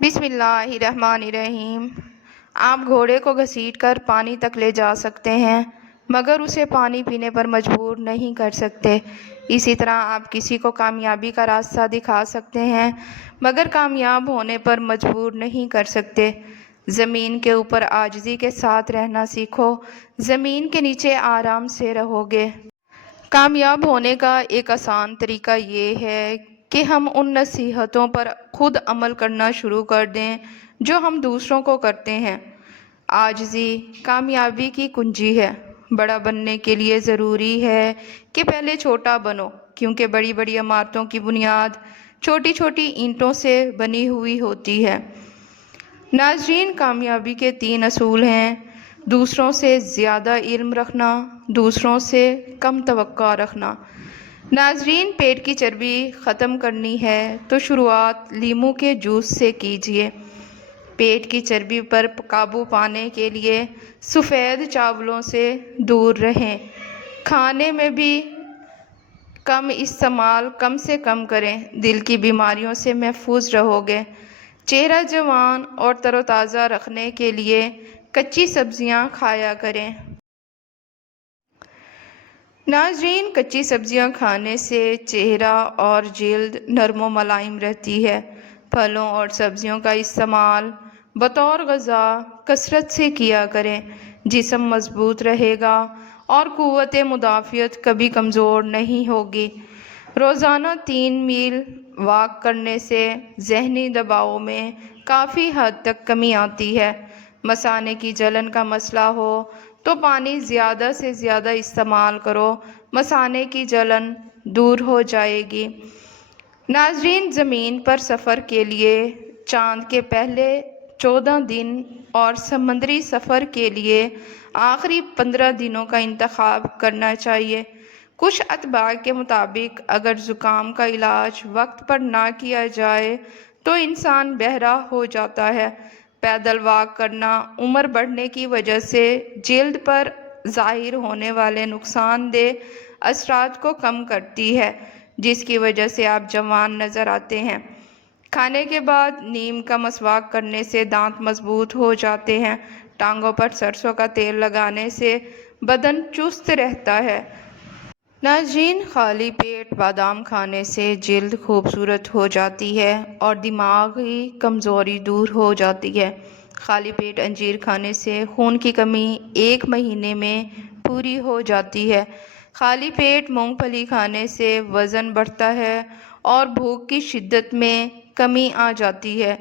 بسم اللہ الرحمن الرحیم۔ آپ گھوڑے کو گھسیٹ کر پانی تک لے جا سکتے ہیں مگر اسے پانی پینے پر مجبور نہیں کر سکتے۔ اسی طرح آپ کسی کو کامیابی کا راستہ دکھا سکتے ہیں مگر کامیاب ہونے پر مجبور نہیں کر سکتے۔ زمین کے اوپر عاجزی کے ساتھ رہنا سیکھو، زمین کے نیچے آرام سے رہو گے۔ کامیاب ہونے کا ایک آسان طریقہ یہ ہے کہ ہم ان نصیحتوں پر خود عمل کرنا شروع کر دیں جو ہم دوسروں کو کرتے ہیں۔ عاجزی کامیابی کی کنجی ہے۔ بڑا بننے کے لیے ضروری ہے کہ پہلے چھوٹا بنو، کیونکہ بڑی بڑی عمارتوں کی بنیاد چھوٹی چھوٹی اینٹوں سے بنی ہوئی ہوتی ہے۔ ناظرین، کامیابی کے 3 اصول ہیں: دوسروں سے زیادہ علم رکھنا، دوسروں سے کم توقع رکھنا۔ ناظرین، پیٹ کی چربی ختم کرنی ہے تو شروعات لیموں کے جوس سے کیجیے۔ پیٹ کی چربی پر قابو پانے کے لیے سفید چاولوں سے دور رہیں۔ کھانے میں بھی کم استعمال کم سے کم کریں، دل کی بیماریوں سے محفوظ رہو گے۔ چہرہ جوان اور تر و تازہ رکھنے کے لیے کچی سبزیاں کھایا کریں۔ ناظرین، کچی سبزیاں کھانے سے چہرہ اور جلد نرم و ملائم رہتی ہے۔ پھلوں اور سبزیوں کا استعمال بطور غذا کثرت سے کیا کریں، جسم مضبوط رہے گا اور قوت مدافعت کبھی کمزور نہیں ہوگی۔ روزانہ 3 میل واک کرنے سے ذہنی دباؤ میں کافی حد تک کمی آتی ہے۔ مثانے کی جلن کا مسئلہ ہو تو پانی زیادہ سے زیادہ استعمال کرو، مثانے کی جلن دور ہو جائے گی۔ ناظرین، زمین پر سفر کے لیے چاند کے پہلے 14 دن اور سمندری سفر کے لیے آخری 15 دنوں کا انتخاب کرنا چاہیے۔ کچھ اتباع کے مطابق اگر زکام کا علاج وقت پر نہ کیا جائے تو انسان بہرا ہو جاتا ہے۔ پیدل واک کرنا عمر بڑھنے کی وجہ سے جلد پر ظاہر ہونے والے نقصان دہ اثرات کو کم کرتی ہے، جس کی وجہ سے آپ جوان نظر آتے ہیں۔ کھانے کے بعد نیم کا مسواک کرنے سے دانت مضبوط ہو جاتے ہیں۔ ٹانگوں پر سرسوں کا تیل لگانے سے بدن چست رہتا ہے۔ ناظرین، خالی پیٹ بادام کھانے سے جلد خوبصورت ہو جاتی ہے اور دماغی کمزوری دور ہو جاتی ہے۔ خالی پیٹ انجیر کھانے سے خون کی کمی 1 مہینے میں پوری ہو جاتی ہے۔ خالی پیٹ مونگ پھلی کھانے سے وزن بڑھتا ہے اور بھوک کی شدت میں کمی آ جاتی ہے۔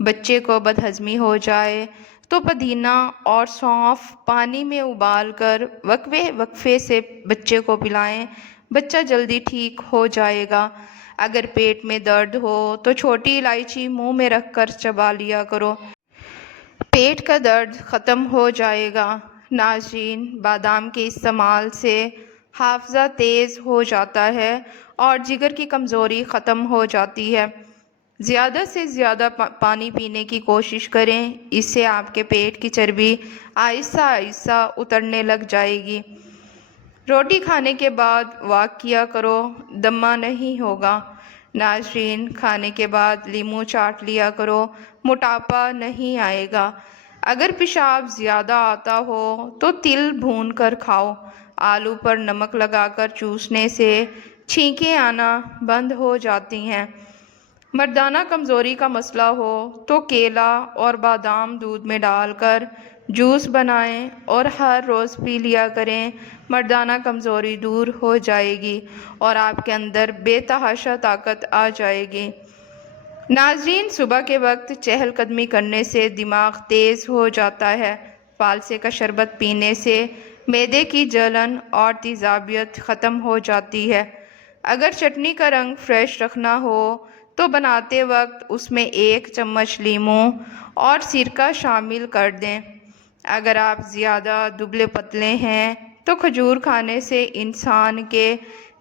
بچے کو بدہضمی ہو جائے تو پودینہ اور سونف پانی میں ابال کر وقفے وقفے سے بچے کو پلائیں، بچہ جلدی ٹھیک ہو جائے گا۔ اگر پیٹ میں درد ہو تو چھوٹی الائچی منہ میں رکھ کر چبا لیا کرو، پیٹ کا درد ختم ہو جائے گا۔ ناظرین، بادام کے استعمال سے حافظہ تیز ہو جاتا ہے اور جگر کی کمزوری ختم ہو جاتی ہے۔ زیادہ سے زیادہ پانی پینے کی کوشش کریں، اس سے آپ کے پیٹ کی چربی آہستہ آہستہ اترنے لگ جائے گی۔ روٹی کھانے کے بعد واک کیا کرو، دمہ نہیں ہوگا۔ ناظرین، کھانے کے بعد لیموں چاٹ لیا کرو، موٹاپا نہیں آئے گا۔ اگر پیشاب زیادہ آتا ہو تو تل بھون کر کھاؤ۔ آلو پر نمک لگا کر چوسنے سے چھینکیں آنا بند ہو جاتی ہیں۔ مردانہ کمزوری کا مسئلہ ہو تو کیلا اور بادام دودھ میں ڈال کر جوس بنائیں اور ہر روز پی لیا کریں۔ مردانہ کمزوری دور ہو جائے گی اور آپ کے اندر بے تحاشا طاقت آ جائے گی۔ ناظرین، صبح کے وقت چہل قدمی کرنے سے دماغ تیز ہو جاتا ہے۔ فالسے کا شربت پینے سے معدے کی جلن اور تیزابیت ختم ہو جاتی ہے۔ اگر چٹنی کا رنگ فریش رکھنا ہو تو بناتے وقت اس میں 1 چمچ لیموں اور سرکہ شامل کر دیں۔ اگر آپ زیادہ دبلے پتلے ہیں تو کھجور کھانے سے انسان کے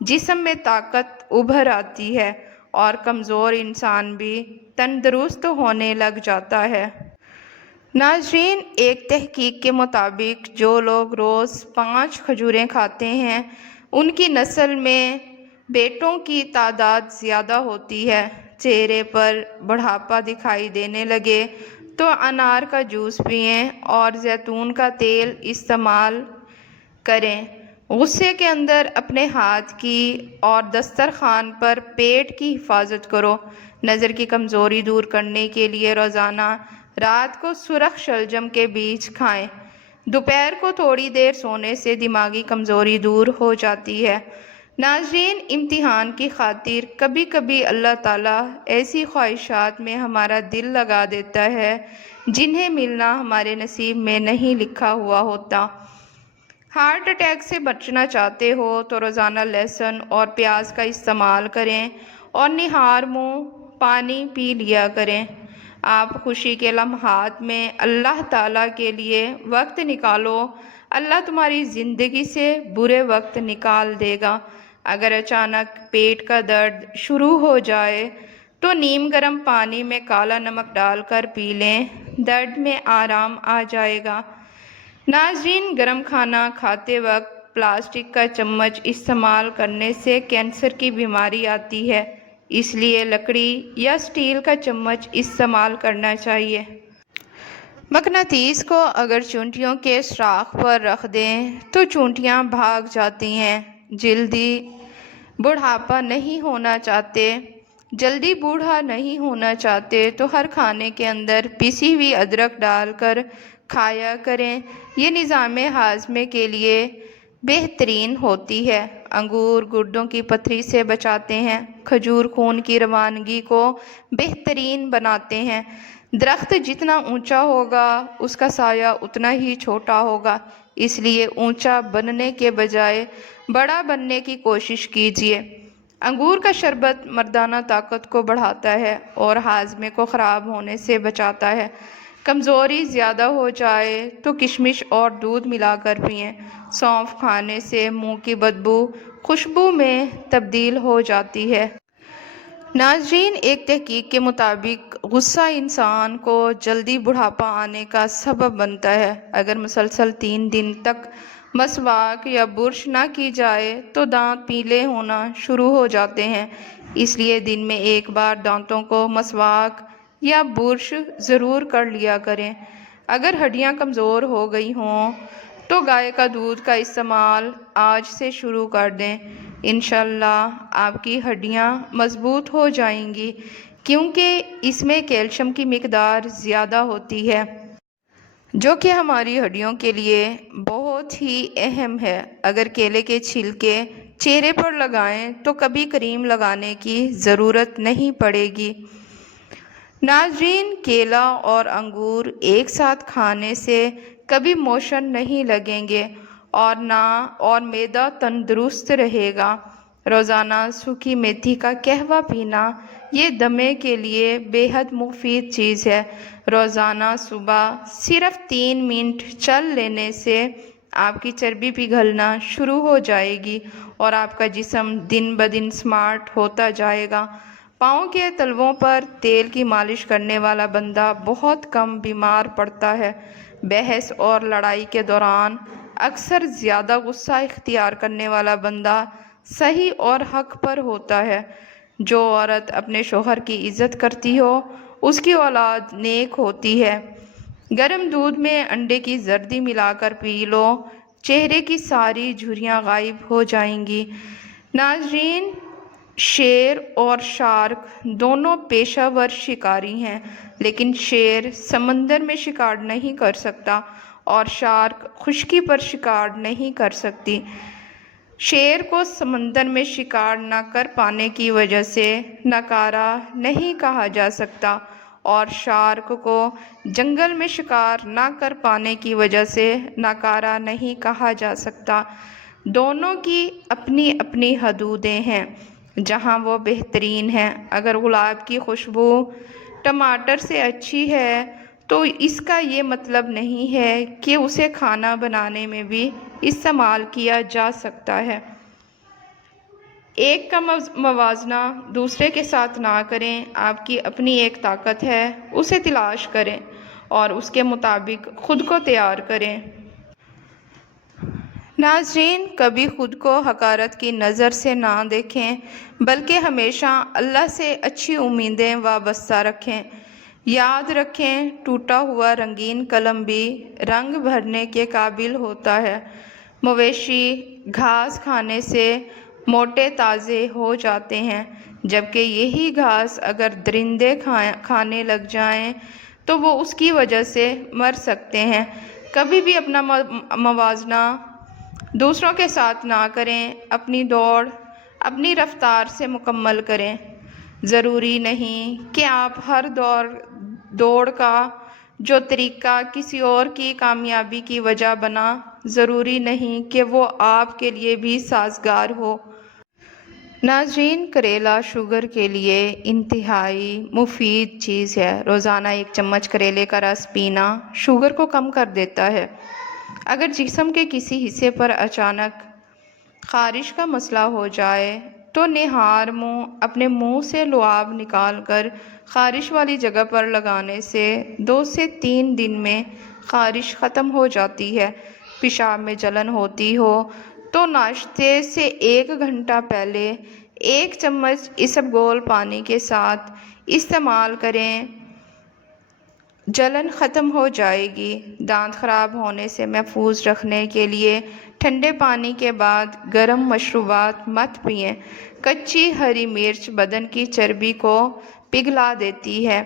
جسم میں طاقت ابھر آتی ہے اور کمزور انسان بھی تندرست ہونے لگ جاتا ہے۔ ناظرین، ایک تحقیق کے مطابق جو لوگ روز 5 کھجوریں کھاتے ہیں ان کی نسل میں بیٹوں کی تعداد زیادہ ہوتی ہے۔ چہرے پر بڑھاپا دکھائی دینے لگے تو انار کا جوس پئیں اور زیتون کا تیل استعمال کریں۔ غصے کے اندر اپنے ہاتھ کی اور دسترخوان پر پیٹ کی حفاظت کرو۔ نظر کی کمزوری دور کرنے کے لیے روزانہ رات کو سرخ شلجم کے بیج کھائیں۔ دوپہر کو تھوڑی دیر سونے سے دماغی کمزوری دور ہو جاتی ہے۔ ناظرین، امتحان کی خاطر کبھی کبھی اللہ تعالیٰ ایسی خواہشات میں ہمارا دل لگا دیتا ہے جنہیں ملنا ہمارے نصیب میں نہیں لکھا ہوا ہوتا۔ ہارٹ اٹیک سے بچنا چاہتے ہو تو روزانہ لہسن اور پیاز کا استعمال کریں اور نہار منہ پانی پی لیا کریں۔ آپ خوشی کے لمحات میں اللہ تعالیٰ کے لیے وقت نکالو، اللہ تمہاری زندگی سے برے وقت نکال دے گا۔ اگر اچانک پیٹ کا درد شروع ہو جائے تو نیم گرم پانی میں کالا نمک ڈال کر پی لیں، درد میں آرام آ جائے گا۔ ناظرین، گرم کھانا کھاتے وقت پلاسٹک کا چمچ استعمال کرنے سے کینسر کی بیماری آتی ہے، اس لیے لکڑی یا اسٹیل کا چمچ استعمال کرنا چاہیے۔ مقناطیس کو اگر چونٹیوں کے سوراخ پر رکھ دیں تو چونٹیاں بھاگ جاتی ہیں۔ جلدی بوڑھا نہیں ہونا چاہتے تو ہر کھانے کے اندر پیسی ہوئی ادرک ڈال کر کھایا کریں، یہ نظام ہاضمے کے لیے بہترین ہوتی ہے۔ انگور گردوں کی پتھری سے بچاتے ہیں، کھجور خون کی روانگی کو بہترین بناتے ہیں۔ درخت جتنا اونچا ہوگا اس کا سایہ اتنا ہی چھوٹا ہوگا، اس لیے اونچا بننے کے بجائے بڑا بننے کی کوشش کیجیے۔ انگور کا شربت مردانہ طاقت کو بڑھاتا ہے اور ہاضمے کو خراب ہونے سے بچاتا ہے۔ کمزوری زیادہ ہو جائے تو کشمش اور دودھ ملا کر پئیں۔ سونف کھانے سے منہ کی بدبو خوشبو میں تبدیل ہو جاتی ہے۔ ناظرین، ایک تحقیق کے مطابق غصہ انسان کو جلدی بڑھاپا آنے کا سبب بنتا ہے۔ اگر مسلسل 3 دن تک مسواک یا برش نہ کی جائے تو دانت پیلے ہونا شروع ہو جاتے ہیں، اس لیے دن میں ایک بار دانتوں کو مسواک یا برش ضرور کر لیا کریں۔ اگر ہڈیاں کمزور ہو گئی ہوں تو گائے کا دودھ کا استعمال آج سے شروع کر دیں، انشاءاللہ آپ کی ہڈیاں مضبوط ہو جائیں گی، کیونکہ اس میں کیلشیم کی مقدار زیادہ ہوتی ہے جو کہ ہماری ہڈیوں کے لیے بہت ہی اہم ہے۔ اگر کیلے کے چھلکے چہرے پر لگائیں تو کبھی کریم لگانے کی ضرورت نہیں پڑے گی۔ ناظرین، کیلا اور انگور ایک ساتھ کھانے سے کبھی موشن نہیں لگیں گے اور معدہ تندرست رہے گا۔ روزانہ سوکھی میتھی کا قہوہ پینا یہ دمے کے لیے بے حد مفید چیز ہے۔ روزانہ صبح صرف 3 منٹ چل لینے سے آپ کی چربی پگھلنا شروع ہو جائے گی اور آپ کا جسم دن بدن سمارٹ ہوتا جائے گا۔ پاؤں کے تلووں پر تیل کی مالش کرنے والا بندہ بہت کم بیمار پڑتا ہے۔ بحث اور لڑائی کے دوران اکثر زیادہ غصہ اختیار کرنے والا بندہ صحیح اور حق پر ہوتا ہے۔ جو عورت اپنے شوہر کی عزت کرتی ہو اس کی اولاد نیک ہوتی ہے۔ گرم دودھ میں انڈے کی زردی ملا کر پی لو، چہرے کی ساری جھریاں غائب ہو جائیں گی۔ ناظرین، شیر اور شارک دونوں پیشہ ور شکاری ہیں، لیکن شیر سمندر میں شکار نہیں کر سکتا اور شارک خشکی پر شکار نہیں کر سکتی۔ شیر کو سمندر میں شکار نہ کر پانے کی وجہ سے ناکارہ نہیں کہا جا سکتا اور شارک کو جنگل میں شکار نہ کر پانے کی وجہ سے ناکارہ نہیں کہا جا سکتا۔ دونوں کی اپنی اپنی حدودیں ہیں جہاں وہ بہترین ہیں۔ اگر گلاب کی خوشبو ٹماٹر سے اچھی ہے تو اس کا یہ مطلب نہیں ہے کہ اسے کھانا بنانے میں بھی استعمال کیا جا سکتا ہے۔ ایک کا موازنہ دوسرے کے ساتھ نہ کریں، آپ کی اپنی ایک طاقت ہے، اسے تلاش کریں اور اس کے مطابق خود کو تیار کریں۔ ناظرین، کبھی خود کو حقارت کی نظر سے نہ دیکھیں بلکہ ہمیشہ اللہ سے اچھی امیدیں وابستہ رکھیں۔ یاد رکھیں، ٹوٹا ہوا رنگین قلم بھی رنگ بھرنے کے قابل ہوتا ہے۔ مویشی گھاس کھانے سے موٹے تازے ہو جاتے ہیں، جبکہ یہی گھاس اگر درندے کھانے لگ جائیں تو وہ اس کی وجہ سے مر سکتے ہیں۔ کبھی بھی اپنا موازنہ دوسروں کے ساتھ نہ کریں، اپنی دوڑ اپنی رفتار سے مکمل کریں۔ ضروری نہیں کہ آپ ہر دوڑ کا جو طریقہ کسی اور کی کامیابی کی وجہ بنا، ضروری نہیں کہ وہ آپ کے لیے بھی سازگار ہو۔ ناظرین، کریلا شوگر کے لیے انتہائی مفید چیز ہے۔ روزانہ 1 چمچ کریلے کا رس پینا شوگر کو کم کر دیتا ہے۔ اگر جسم کے کسی حصے پر اچانک خارش کا مسئلہ ہو جائے تو نہار منہ اپنے منہ سے لعاب نکال کر خارش والی جگہ پر لگانے سے 2 سے 3 دن میں خارش ختم ہو جاتی ہے۔ پیشاب میں جلن ہوتی ہو تو ناشتے سے 1 گھنٹہ پہلے 1 چمچ اسبگول پانی کے ساتھ استعمال کریں، جلن ختم ہو جائے گی۔ دانت خراب ہونے سے محفوظ رکھنے کے لیے ٹھنڈے پانی کے بعد گرم مشروبات مت پئیں۔ کچی ہری مرچ بدن کی چربی کو پگھلا دیتی ہے۔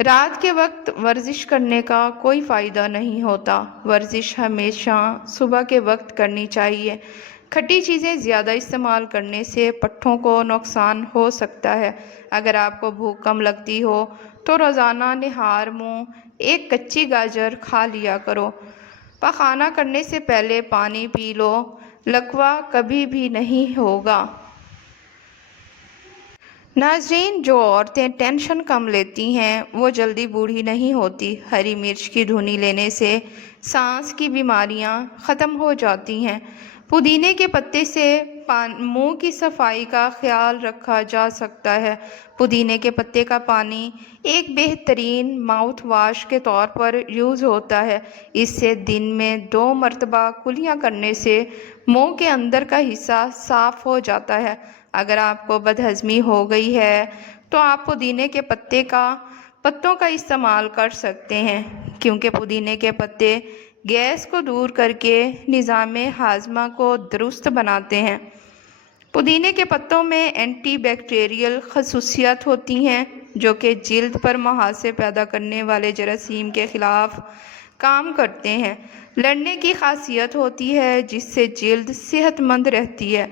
رات کے وقت ورزش کرنے کا کوئی فائدہ نہیں ہوتا۔ ورزش ہمیشہ صبح کے وقت کرنی چاہیے۔ کھٹی چیزیں زیادہ استعمال کرنے سے پٹھوں کو نقصان ہو سکتا ہے۔ اگر آپ کو بھوک کم لگتی ہو تو روزانہ نہار منہ 1 کچی گاجر کھا لیا کرو۔ پخانہ کرنے سے پہلے پانی پی لو، لکوہ کبھی بھی نہیں ہوگا۔ ناظرین، جو عورتیں ٹینشن کم لیتی ہیں وہ جلدی بوڑھی نہیں ہوتی۔ ہری مرچ کی دھنی لینے سے سانس کی بیماریاں ختم ہو جاتی ہیں۔ پودینے کے پتے سے منہ کی صفائی کا خیال رکھا جا سکتا ہے۔ پودینے کے پتے کا پانی ایک بہترین ماؤتھ واش کے طور پر یوز ہوتا ہے۔ اس سے دن میں 2 مرتبہ کلیاں کرنے سے منہ کے اندر کا حصہ صاف ہو جاتا ہے۔ اگر آپ کو بدہضمی ہو گئی ہے تو آپ پودینے کے پتوں کا استعمال کر سکتے ہیں، کیونکہ پودینے کے پتے گیس کو دور کر کے نظام ہاضمہ کو درست بناتے ہیں۔ پودینے کے پتوں میں اینٹی بیکٹیریل خصوصیات ہوتی ہیں جو کہ جلد پر محاسے پیدا کرنے والے جراثیم کے خلاف کام کرتے ہیں۔ لڑنے کی خاصیت ہوتی ہے جس سے جلد صحت مند رہتی ہے۔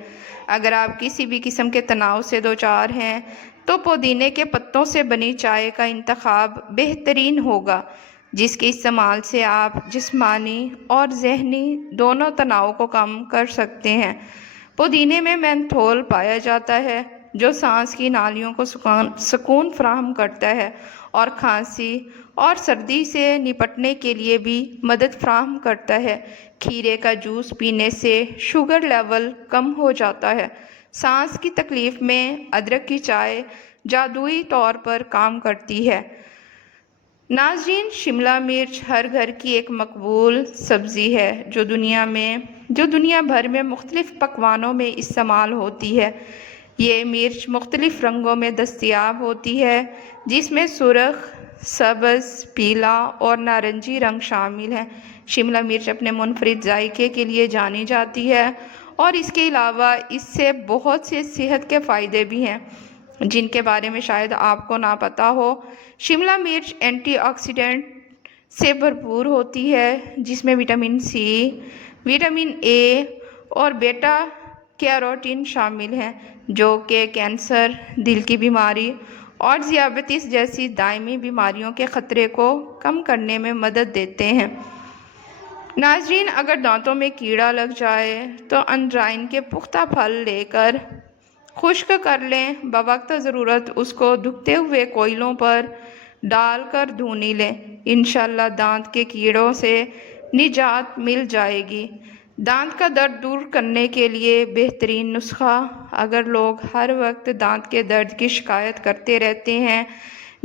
اگر آپ کسی بھی قسم کے تناؤ سے دوچار ہیں تو پودینے کے پتوں سے بنی چائے کا انتخاب بہترین ہوگا، جس کے استعمال سے آپ جسمانی اور ذہنی دونوں تناؤ کو کم کر سکتے ہیں۔ پودینے میں مینتھول پایا جاتا ہے جو سانس کی نالیوں کو سکون فراہم کرتا ہے اور کھانسی اور سردی سے نپٹنے کے لیے بھی مدد فراہم کرتا ہے۔ کھیرے کا جوس پینے سے شوگر لیول کم ہو جاتا ہے۔ سانس کی تکلیف میں ادرک کی چائے جادوئی طور پر کام کرتی ہے۔ ناظرین، شملہ مرچ ہر گھر کی ایک مقبول سبزی ہے جو دنیا بھر میں مختلف پکوانوں میں استعمال ہوتی ہے۔ یہ مرچ مختلف رنگوں میں دستیاب ہوتی ہے، جس میں سرخ، سبز، پیلا اور نارنجی رنگ شامل ہیں۔ شملہ مرچ اپنے منفرد ذائقے کے لیے جانی جاتی ہے اور اس کے علاوہ اس سے بہت سے صحت کے فائدے بھی ہیں جن کے بارے میں شاید آپ کو نہ پتہ ہو۔ شملہ مرچ اینٹی آکسیڈنٹ سے بھرپور ہوتی ہے جس میں وٹامن سی، وٹامن اے اور بیٹا کیروٹین شامل ہیں جو کہ کینسر، دل کی بیماری اور ذیابیطس جیسی دائمی بیماریوں کے خطرے کو کم کرنے میں مدد دیتے ہیں۔ ناظرین، اگر دانتوں میں کیڑا لگ جائے تو انڈرائن کے پختہ پھل لے کر خشک کر لیں، بوقت ضرورت اس کو دھکتے ہوئے کوئلوں پر ڈال کر دھونی لیں، انشاءاللہ دانت کے کیڑوں سے نجات مل جائے گی۔ دانت کا درد دور کرنے کے لیے بہترین نسخہ: اگر لوگ ہر وقت دانت کے درد کی شکایت کرتے رہتے ہیں